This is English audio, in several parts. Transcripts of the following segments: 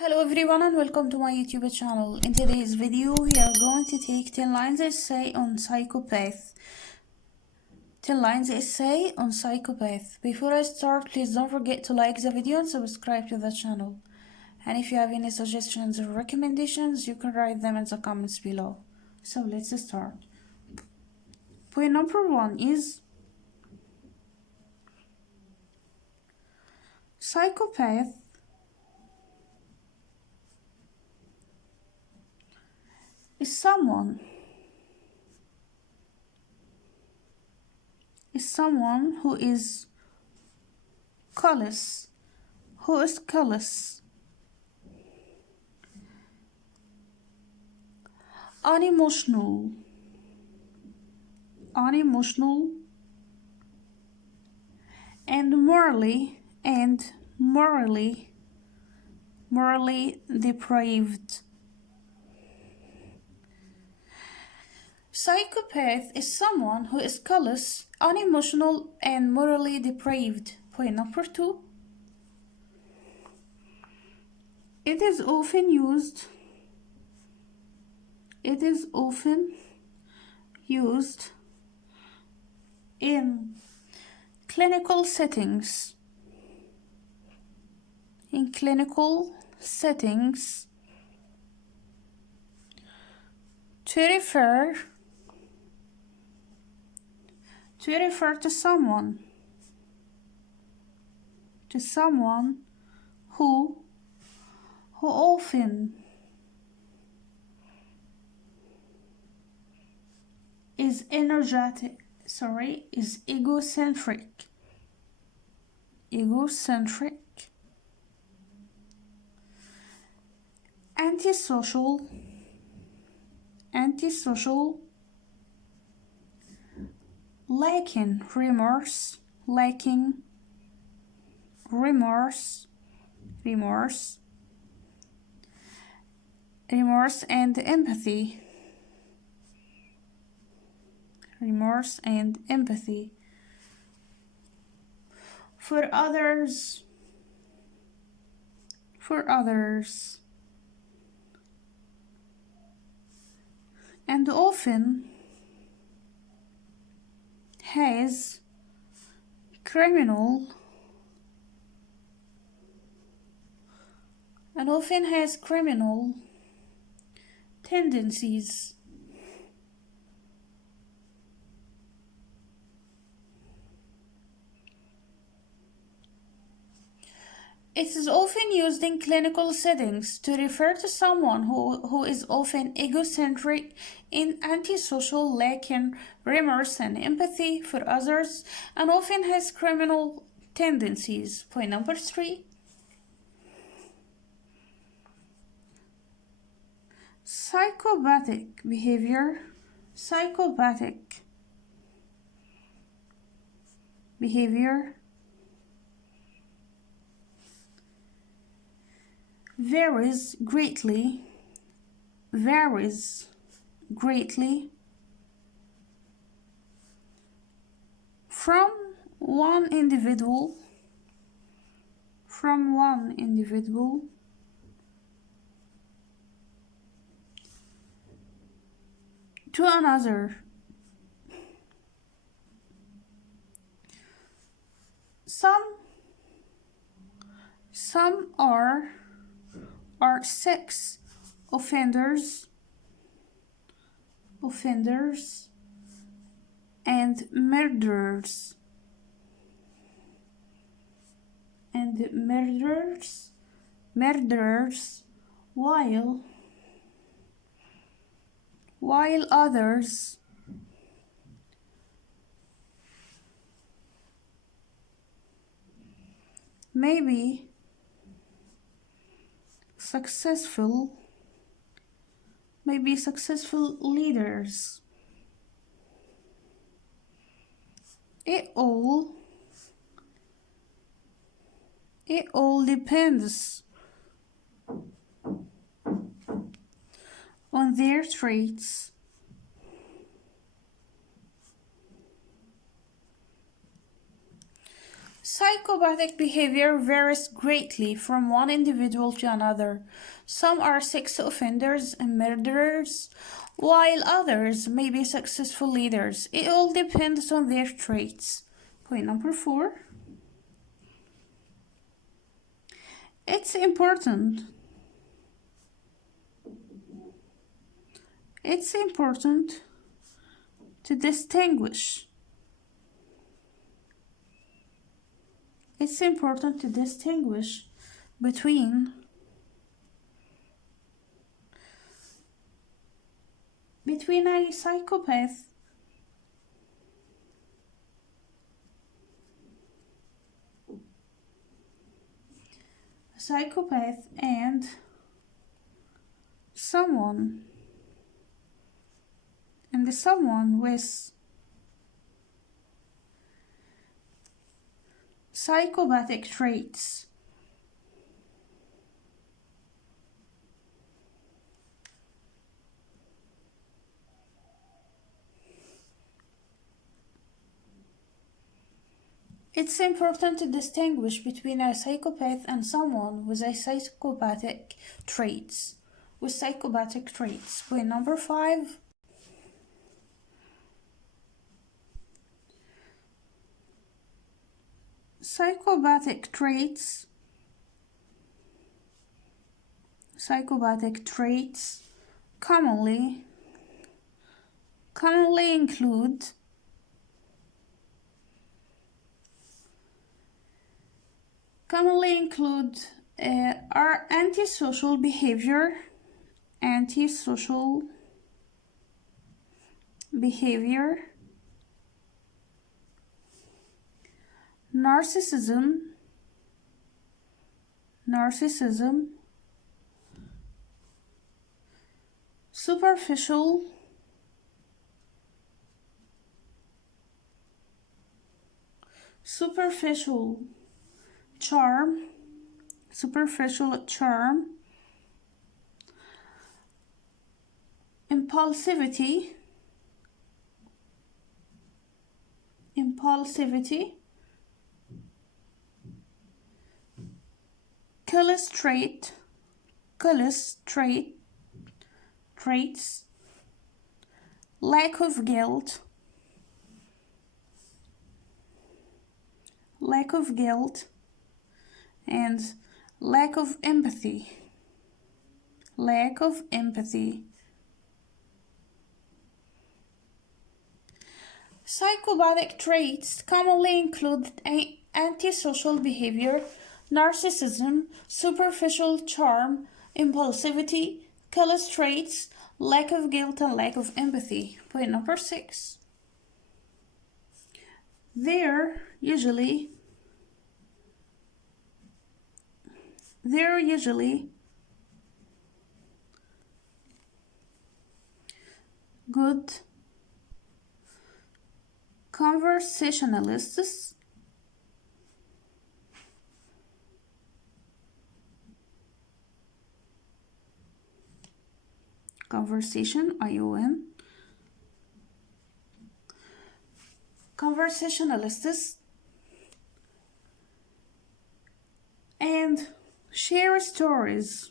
Hello everyone and welcome to my YouTube channel. In today's video we are going to take 10 lines essay on psychopath. 10 lines essay on psychopath. Before I start, please don't forget to like the video and subscribe to the channel. And if you have any suggestions or recommendations, you can write them in the comments below. So let's start. Point number 1 is psychopath is someone who is callous, unemotional, and morally depraved. Psychopath is someone who is callous, unemotional, and morally depraved. Point number 2. It is often used in clinical settings. To refer to someone who often is egocentric, antisocial, lacking remorse and empathy. For others, and often has criminal tendencies. It is often used in clinical settings to refer to someone who is often egocentric and antisocial, lacking remorse and empathy for others, and often has criminal tendencies. Point number 3. Psychopathic behavior. Varies greatly from one individual to another. Some are sex offenders and murderers while others may be successful leaders. It all depends on their traits. Psychopathic behavior varies greatly from one individual to another. Some are sex offenders and murderers, while others may be successful leaders. It all depends on their traits. Point number 4. It's important to distinguish. It's important to distinguish between a psychopath and someone with psychopathic traits. It's important to distinguish between a psychopath and someone with psychopathic traits. Point number 5. Psychopathic traits commonly include are antisocial behavior, narcissism, superficial charm, impulsivity, callous traits, lack of guilt, and lack of empathy. Psychopathic traits commonly include antisocial behavior, narcissism, superficial charm, impulsivity, callous traits, lack of guilt, and lack of empathy. Point number 6. They're usually good conversationalists, conversationalists, and share stories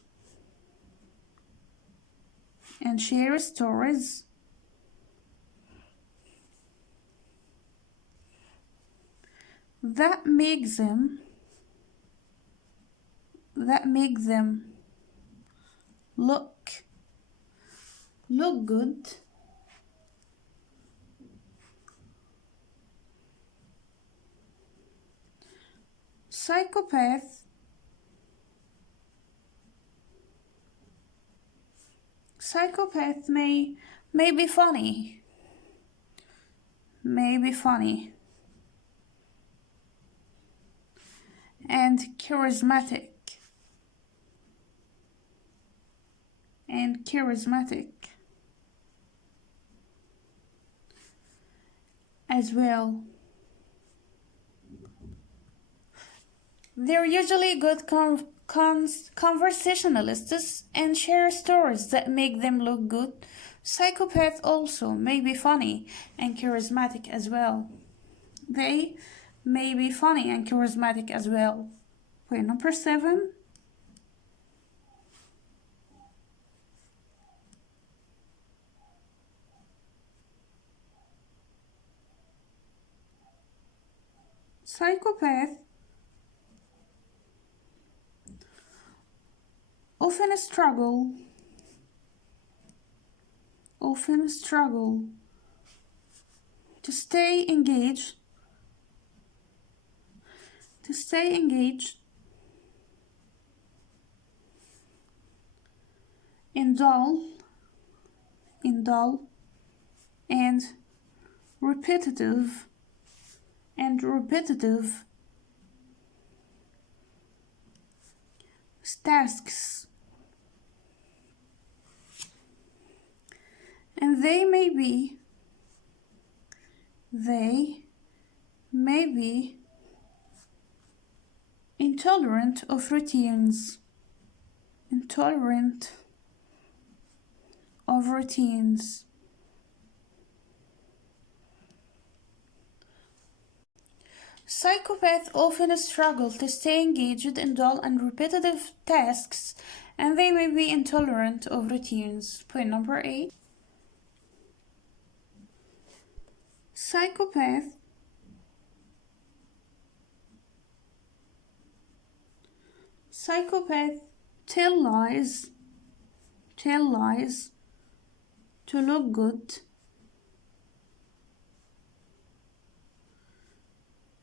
that make them look good. Psychopath may be funny, and charismatic as well. They're usually good conversationalists and share stories that make them look good. Psychopath also may be funny and charismatic as well. They may be funny and charismatic as well. Point number 7. Psychopath often struggle to stay engaged in dull and repetitive tasks, and they may be intolerant of routines. Psychopaths often struggle to stay engaged in dull and repetitive tasks, and they may be intolerant of routines. Point number 8. Psychopaths tell lies to look good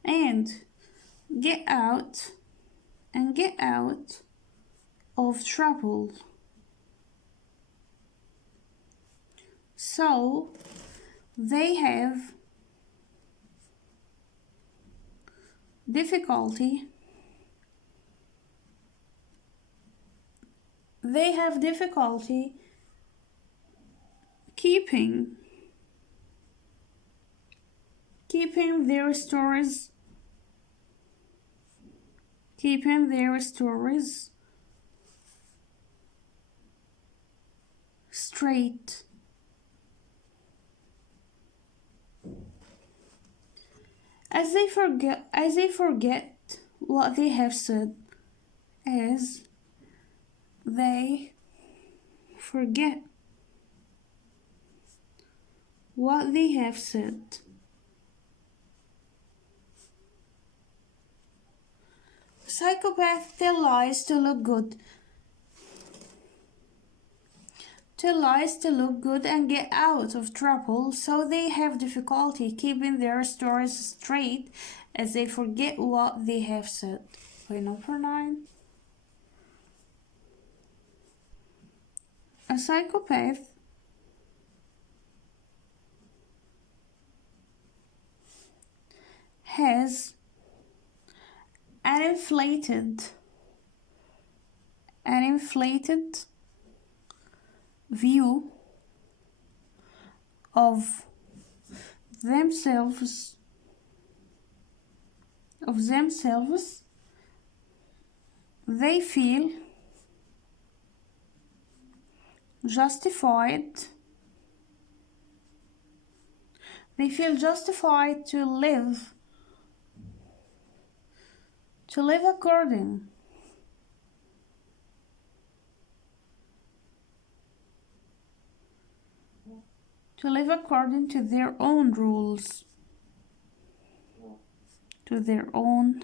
and get out of trouble. So they have difficulty keeping their stories straight. As they forget what they have said. Psychopaths tell lies to look good. And get out of trouble, so they have difficulty keeping their stories straight as they forget what they have said. Point number 9. A psychopath has an inflated view of themselves. They feel justified to live according to their own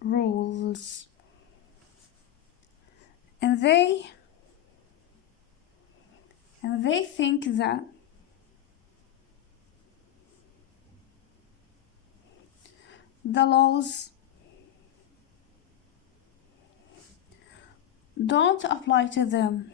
rules. And they think that the laws don't apply to them.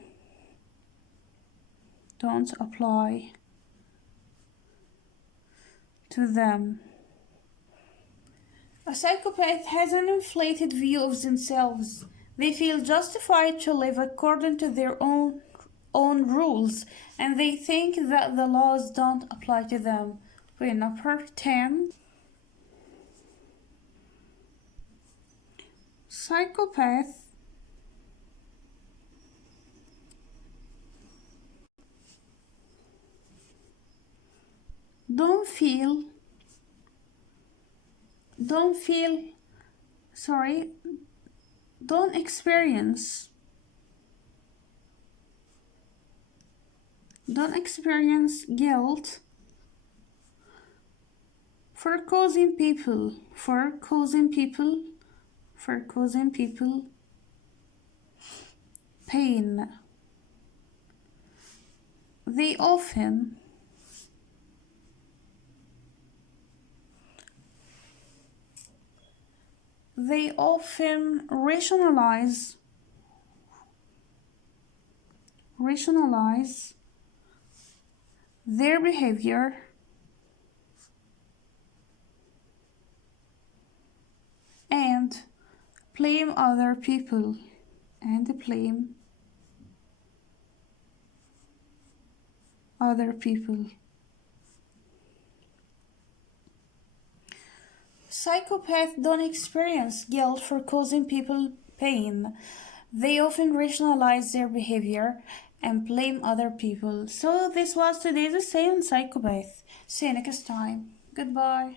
A psychopath has an inflated view of themselves. They feel justified to live according to their own rules, and they think that the laws don't apply to them. Point number 10. Psychopaths don't feel sorry, don't experience guilt for causing people pain. They often rationalize their behavior and blame other people Psychopaths don't experience guilt for causing people pain. They often rationalize their behavior and blame other people. So this was today's essay on psychopath. See you next time. Goodbye.